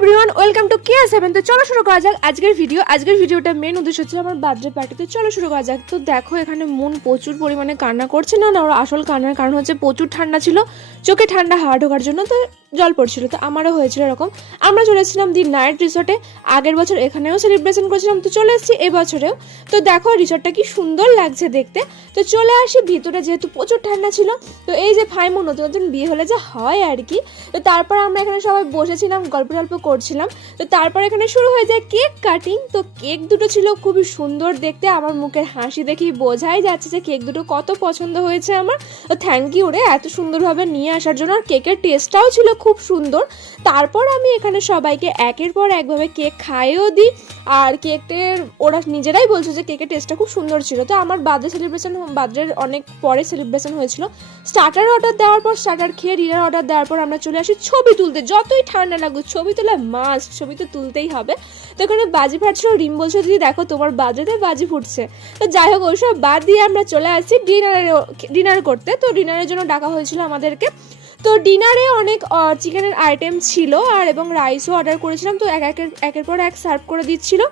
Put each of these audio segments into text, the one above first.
Everyone, welcome to KS7। তো চলো শুরু করা যাক আজকের ভিডিওটা মেন উদ্দেশ্য হচ্ছে আমার বার্থডে পার্টি। তো চলো শুরু করা যাক। তো দেখো এখানে মন প্রচুর পরিমাণে কান্না করছে। না ওর আসল কান্নার কারণ হচ্ছে প্রচুর ঠান্ডা ছিল, চোখে ঠান্ডা হাওয়া ঢোকার জন্য তো জল পড়ছিল। তো আমারও হয়েছিল এরকম। আমরা চলে এসেছিলাম দি নাইট রিসর্টে। আগের বছর এখানেও সেলিব্রেশন করেছিলাম, তো চলে এসেছি এবছরেও। তো দেখো রিসর্টটা কি সুন্দর লাগছে দেখতে। তো চলে আসি ভিতরে, যেহেতু প্রচুর ঠান্ডা ছিল। তো এই যে ফাইমো নতুন নতুন বিয়ে হলে যা হয় আর কি। তো তারপর আমরা এখানে সবাই বসেছিলাম, গল্প করছিলাম। তো তারপর এখানে শুরু হয়ে যায় কেক কাটিং। তো কেক দুটো ছিল খুবই সুন্দর দেখতে, আমার মুখের হাসি দেখেই বোঝাই যাচ্ছে যে কেক দুটো কত পছন্দ হয়েছে আমার। তো থ্যাংক ইউ রে এত সুন্দরভাবে নিয়ে আসার জন্য। আর কেকের টেস্টটাও ছিল খুব সুন্দর। তারপর আমি এখানে সবাইকে একের পর একভাবে কেক খাইয়েও দিই। আর কেকের ওরা নিজেরাই বলছে যে কেকের টেস্টটা খুব সুন্দর ছিল। তো আমার বার্থডের অনেক পরে সেলিব্রেশন হয়েছিল। স্টার্টার অর্ডার দেওয়ার পর, স্টার্টার খেয়ে ডিনার অর্ডার দেওয়ার পর আমরা চলে আসি ছবি তুলতে। যতই ঠান্ডা লাগুক ছবি তোলা মাস্ট, ছবি তো তুলতেই হবে। তো এখানে বাজি ফাটছিল, রিম বলছে দিদি দেখো তোমার বাজেতে বাজি ফুটছে। তো যাই হোক ওইসব বাদ দিয়ে আমরা চলে আসি ডিনার করতে। তো ডিনারের জন্য ডাকা হয়েছিল আমাদেরকে। তো ডিনারে অনেক চিকেনের আইটেম ছিল আর এবং রাইসও অর্ডার করেছিলাম। তো একের পর এক সার্ভ করে দিচ্ছিল।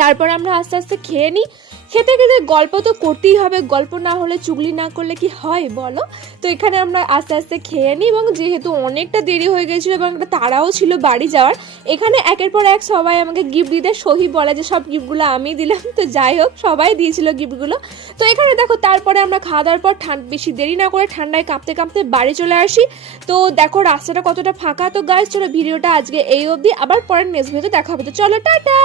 তারপর আমরা আস্তে আস্তে খেয়ে নিই। খেতে খেতে গল্প তো করতেই হবে, গল্প না হলে চুগলি না করলে কি হয় বলো। তো এখানে আমরা আস্তে আস্তে খেয়ে নিই এবং যেহেতু অনেকটা দেরি হয়ে গেছিলো এবং একটা তাড়াও ছিল বাড়ি যাওয়ার, এখানে একের পর এক সবাই আমাকে গিফট দিতে, সহি বলে যে সব গিফটগুলো আমি দিলাম। তো যাই হোক সবাই দিয়েছিল গিফটগুলো। তো এখানে দেখো তারপরে আমরা খাওয়া দাওয়ার পর বেশি দেরি না করে ঠান্ডায় কাঁপতে কাঁপতে বাড়ি চলে আসি। তো দেখো রাস্তাটা কতটা ফাঁকা। তো গাইস চলো ভিডিওটা আজকে এই অবধি, আবার পরের নেক্সট ভিডিওতে দেখা হবে। তো চলো টাটা।